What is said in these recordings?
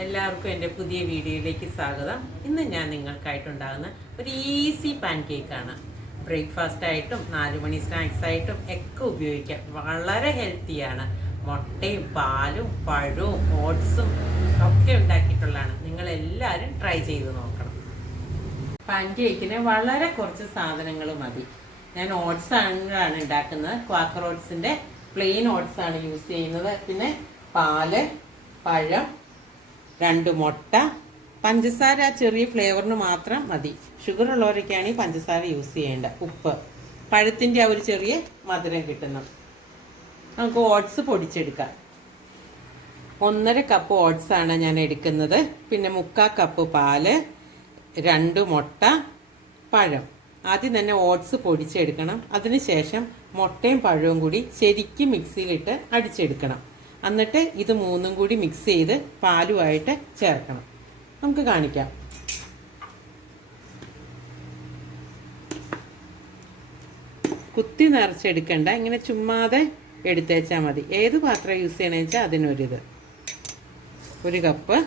എല്ലാവർക്കും എൻ്റെ പുതിയ വീഡിയോയിലേക്ക് സ്വാഗതം. ഇന്ന് ഞാൻ നിങ്ങൾക്കായിട്ടുണ്ടാകുന്ന ഒരു ഈസി പാൻകേക്കാണ്. ബ്രേക്ക്ഫാസ്റ്റ് ആയിട്ടും 4 മണി സ്നാക്സ് ആയിട്ടും ഒക്കെ ഉപയോഗിക്കാം. വളരെ ഹെൽത്തിയാണ്. മുട്ടയും പാലും പഴവും ഓട്സും ഒക്കെ ഉണ്ടാക്കിയിട്ടുള്ളതാണ്. നിങ്ങളെല്ലാവരും ട്രൈ ചെയ്ത് നോക്കണം. പാൻകേക്കിന് വളരെ കുറച്ച് സാധനങ്ങൾ മതി. ഞാൻ ഓട്സ് ആണ് ഉണ്ടാക്കുന്നത്. ക്വാക്കർ ഓട്സിൻ്റെ പ്ലെയിൻ ഓട്സ് ആണ് യൂസ് ചെയ്യുന്നത്. പിന്നെ പാല്, പഴം, 2 മുട്ട, പഞ്ചസാര ചെറിയ ഫ്ലേവറിന് മാത്രം മതി. ഷുഗർ ഉള്ളവരൊക്കെയാണെങ്കിൽ പഞ്ചസാര യൂസ് ചെയ്യേണ്ട. ഉപ്പ്, പഴത്തിൻ്റെ ആ ഒരു ചെറിയ മധുരം കിട്ടുന്നു. നമുക്ക് ഓട്സ് പൊടിച്ചെടുക്കാം. 1.5 കപ്പ് ഓട്സ് ആണ് ഞാൻ എടുക്കുന്നത്. പിന്നെ 3/4 കപ്പ് പാല്, 2 മുട്ട, പഴം. ആദ്യം തന്നെ ഓട്സ് പൊടിച്ചെടുക്കണം. അതിനുശേഷം മുട്ടയും പഴവും കൂടി ശരിക്കും മിക്സിയിലിട്ട് അടിച്ചെടുക്കണം. എന്നിട്ട് ഇത് 3ഉം കൂടി മിക്സ് ചെയ്ത് പാലുമായിട്ട് ചേർക്കണം. നമുക്ക് കാണിക്കാം. കുത്തി നിറച്ചെടുക്കണ്ട, ഇങ്ങനെ ചുമ്മാതെ എടുത്തേച്ചാൽ മതി. ഏത് പാത്രം യൂസ് ചെയ്യണമെന്ന് വെച്ചാൽ അതിനൊരിത്. 1 കപ്പ്,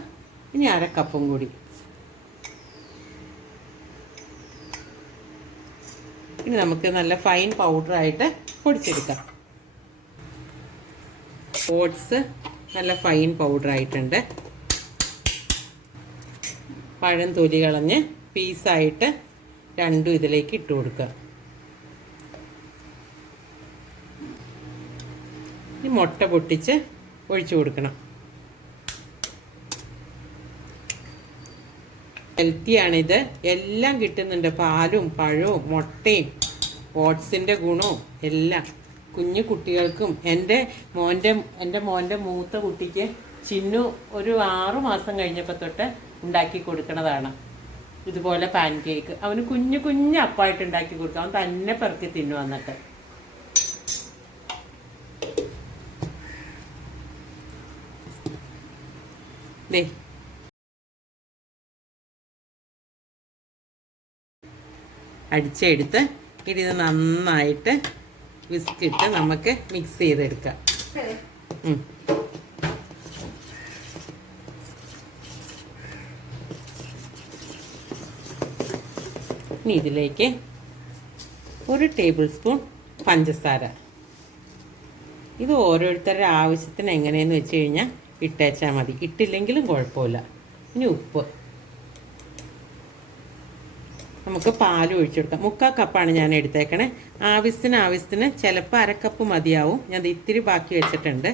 ഇനി 1/2 കപ്പും കൂടി. ഇനി നമുക്ക് നല്ല ഫൈൻ പൗഡറായിട്ട് പൊടിച്ചെടുക്കാം. ഓട്സ് നല്ല ഫൈൻ പൗഡറായിട്ടുണ്ട്. പഴം തൊലി കളഞ്ഞ് പീസായിട്ട് 2 ഇതിലേക്ക് ഇട്ട് കൊടുക്കുക. ഈ മുട്ട പൊട്ടിച്ച് ഒഴിച്ചു കൊടുക്കണം. ഹെൽത്തിയാണിത്. എല്ലാം കിട്ടുന്നുണ്ട്. പാലും പഴവും മുട്ടയും ഓട്സിൻ്റെ ഗുണവും എല്ലാം. കുഞ്ഞു കുട്ടികൾക്കും എൻ്റെ മോൻ്റെ മൂത്ത കുട്ടിക്ക് ചിന്നു ഒരു 6 മാസം കഴിഞ്ഞപ്പോൾ തൊട്ട് ഉണ്ടാക്കി കൊടുക്കണതാണ് ഇതുപോലെ പാൻകേക്ക്. അവന് കുഞ്ഞു അപ്പായിട്ട് ഉണ്ടാക്കി കൊടുക്കും. അവൻ തന്നെ പെറുക്കി തിന്നു. വന്നിട്ട് ദേ അടിച്ചെടുത്ത് ഇത് നന്നായിട്ട് വിസ്കിട്ട് നമുക്ക് മിക്സ് ചെയ്തെടുക്കാം. ഇനി ഇതിലേക്ക് 1 ടേബിൾ സ്പൂൺ പഞ്ചസാര. ഇത് ഓരോരുത്തരുടെ ആവശ്യത്തിന് എങ്ങനെയെന്ന് വെച്ച് കഴിഞ്ഞാൽ ഇട്ടേച്ചാൽ മതി. ഇട്ടില്ലെങ്കിലും കുഴപ്പമില്ല. ഇനി ഉപ്പ്. നമുക്ക് പാൽ ഒഴിച്ചു കൊടുക്കാം. 3/4 കപ്പാണ് ഞാൻ എടുത്തേക്കണേ. ആവശ്യത്തിന് ചിലപ്പോൾ 1/2 കപ്പ് മതിയാവും. ഞാൻ ഇത്തിരി ബാക്കി വെച്ചിട്ടുണ്ട്.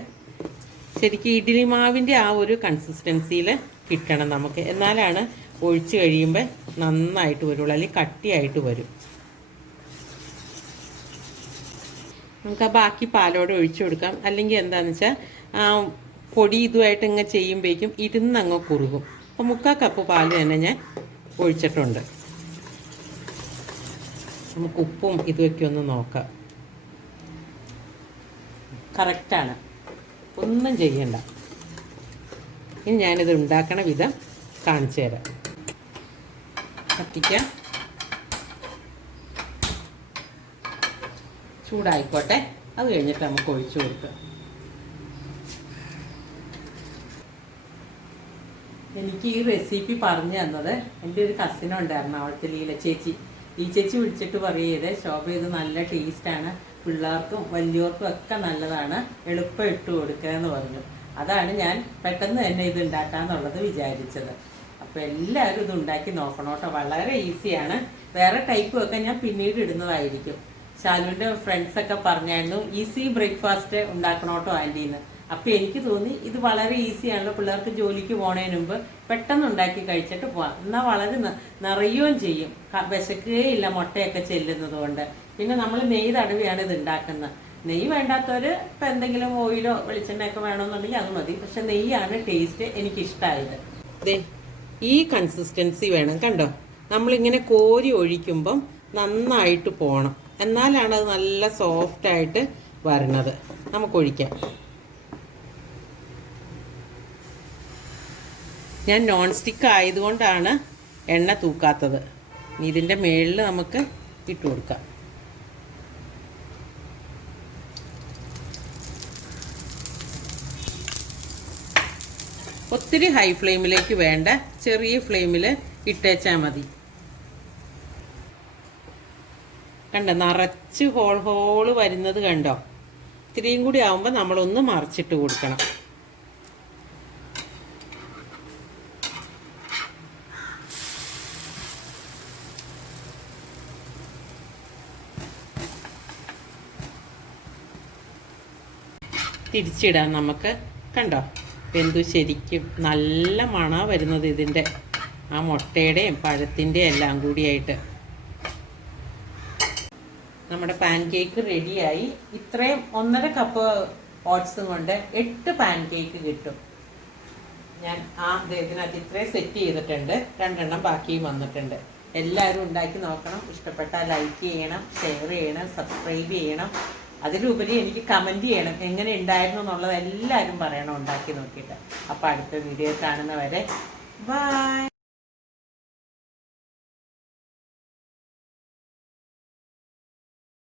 ശരിക്കും ഇഡ്ഡലി മാവിൻ്റെ ആ ഒരു കൺസിസ്റ്റൻസിയിൽ കിട്ടണം നമുക്ക്. എന്നാലാണ് ഒഴിച്ച് കഴിയുമ്പോൾ നന്നായിട്ട് വരുള്ളൂ, അല്ലെങ്കിൽ കട്ടിയായിട്ട് വരും. നമുക്ക് ആ ബാക്കി പാലോടെ ഒഴിച്ചു കൊടുക്കാം. അല്ലെങ്കിൽ എന്താണെന്ന് വെച്ചാൽ പൊടി ഇതുമായിട്ട് ഇങ്ങനെ ചെയ്യുമ്പോഴേക്കും ഇരുന്നങ്ങ് കുറുകും. അപ്പോൾ 3/4 കപ്പ് പാൽ തന്നെ ഞാൻ ഒഴിച്ചിട്ടുണ്ട്. നമുക്ക് ഉപ്പും ഇതുമൊക്കെ ഒന്ന് നോക്കാം. കറക്റ്റാണ്, ഒന്നും ചെയ്യണ്ട. ഇനി ഞാനിത് ഉണ്ടാക്കണ വിധം കാണിച്ചു തരാം. കത്തിക്കാം. ചൂടായിക്കോട്ടെ. അത് കഴിഞ്ഞിട്ട് നമുക്ക് ഒഴിച്ചു കൊടുക്കാം. എനിക്ക് ഈ റെസിപ്പി പറഞ്ഞു തന്നത് എൻ്റെ ഒരു കസിനുണ്ടായിരുന്നു, അവിടുത്തെ ലീല ചേച്ചി. ഈ ചേച്ചി വിളിച്ചിട്ട് പറയത്, ശോഭ ഇത് നല്ല ടേസ്റ്റാണ്, പിള്ളേർക്കും വലിയവർക്കും ഒക്കെ നല്ലതാണ്, എളുപ്പം ഇട്ട് കൊടുക്കുക എന്ന് പറഞ്ഞു. അതാണ് ഞാൻ പെട്ടെന്ന് തന്നെ ഇത് ഉണ്ടാക്കാന്നുള്ളത് വിചാരിച്ചത്. അപ്പോൾ എല്ലാവരും ഇത് ഉണ്ടാക്കി നോക്കണം കേട്ടോ. വളരെ ഈസിയാണ്. വേറെ ടൈപ്പും ഒക്കെ ഞാൻ പിന്നീട് ഇടുന്നതായിരിക്കും. ശാലുവിൻ്റെ ഫ്രണ്ട്സൊക്കെ പറഞ്ഞായിരുന്നു ഈസി ബ്രേക്ക്ഫാസ്റ്റ് ഉണ്ടാക്കണം കേട്ടോ ആൻറ്റീന്ന്. അപ്പോൾ എനിക്ക് തോന്നി ഇത് വളരെ ഈസിയാണല്ലോ, പിള്ളേർക്ക് ജോലിക്ക് പോണതിന് മുമ്പ് പെട്ടെന്ന് ഉണ്ടാക്കി കഴിച്ചിട്ട് പോവാം. എന്നാൽ വളരെ നിറയുകയും ചെയ്യും, വിശക്കുകയില്ല മുട്ടയൊക്കെ ചെല്ലുന്നത് കൊണ്ട്. പിന്നെ നമ്മൾ നെയ്യ് തടവിയാണ് ഇത് ഉണ്ടാക്കുന്നത്. നെയ്യ് വേണ്ടാത്തവർ ഇപ്പം എന്തെങ്കിലും ഓയിലോ വെളിച്ചെണ്ണയൊക്കെ വേണമെന്നുണ്ടെങ്കിൽ അത് മതി. പക്ഷെ നെയ്യാണ് ടേസ്റ്റ് എനിക്കിഷ്ടമായത്. അതെ, ഈ കൺസിസ്റ്റൻസി വേണം. കണ്ടോ, നമ്മളിങ്ങനെ കോരി ഒഴിക്കുമ്പം നന്നായിട്ട് പോകണം. എന്നാലാണ് അത് നല്ല സോഫ്റ്റായിട്ട് വരണത്. നമുക്കൊഴിക്കാം. ഞാൻ നോൺ സ്റ്റിക്ക് ആയതുകൊണ്ടാണ് എണ്ണ തൂക്കാത്തത്. ഇതിൻ്റെ മുകളിൽ നമുക്ക് ഇട്ട് കൊടുക്കാം. ഒത്തിരി ഹൈ ഫ്ലെയിമിലേക്ക് വേണ്ട, ചെറിയ ഫ്ലെയിമിൽ ഇട്ടേച്ചാൽ മതി. കണ്ടോ, നിറച്ച് ഹോള് വരുന്നത് കണ്ടോ? ഇത്തിരിയും കൂടി ആകുമ്പോൾ നമ്മളൊന്ന് മറിച്ചിട്ട് കൊടുക്കണം. തിരിച്ചിടാം നമുക്ക്. കണ്ടോ വെന്തു, ശരിക്കും നല്ല മണമാണ് വരുന്നത് ഇതിൻ്റെ, ആ മുട്ടയുടെയും പഴത്തിൻ്റെയും എല്ലാം കൂടിയായിട്ട്. നമ്മുടെ പാൻ കേക്ക് റെഡിയായി. ഇത്രയും 1.5 കപ്പ് ഓട്സും കൊണ്ട് 8 പാൻ കേക്ക് കിട്ടും. ഞാൻ ഇതിനകത്ത് ഇത്രയും സെറ്റ് ചെയ്തിട്ടുണ്ട്. 2 എണ്ണം ബാക്കിയും വന്നിട്ടുണ്ട്. എല്ലാവരും ഉണ്ടാക്കി നോക്കണം. ഇഷ്ടപ്പെട്ടാൽ ലൈക്ക് ചെയ്യണം, ഷെയർ ചെയ്യണം, സബ്സ്ക്രൈബ് ചെയ്യണം. അതിലുപരി എനിക്ക് കമൻറ്റ് ചെയ്യണം എങ്ങനെ ഉണ്ടായിരുന്നു എന്നുള്ളത് എല്ലാവരും പറയണം ഉണ്ടാക്കി നോക്കിയിട്ട്. അപ്പോൾ അടുത്ത വീഡിയോ കാണുന്നവരെ ബൈ.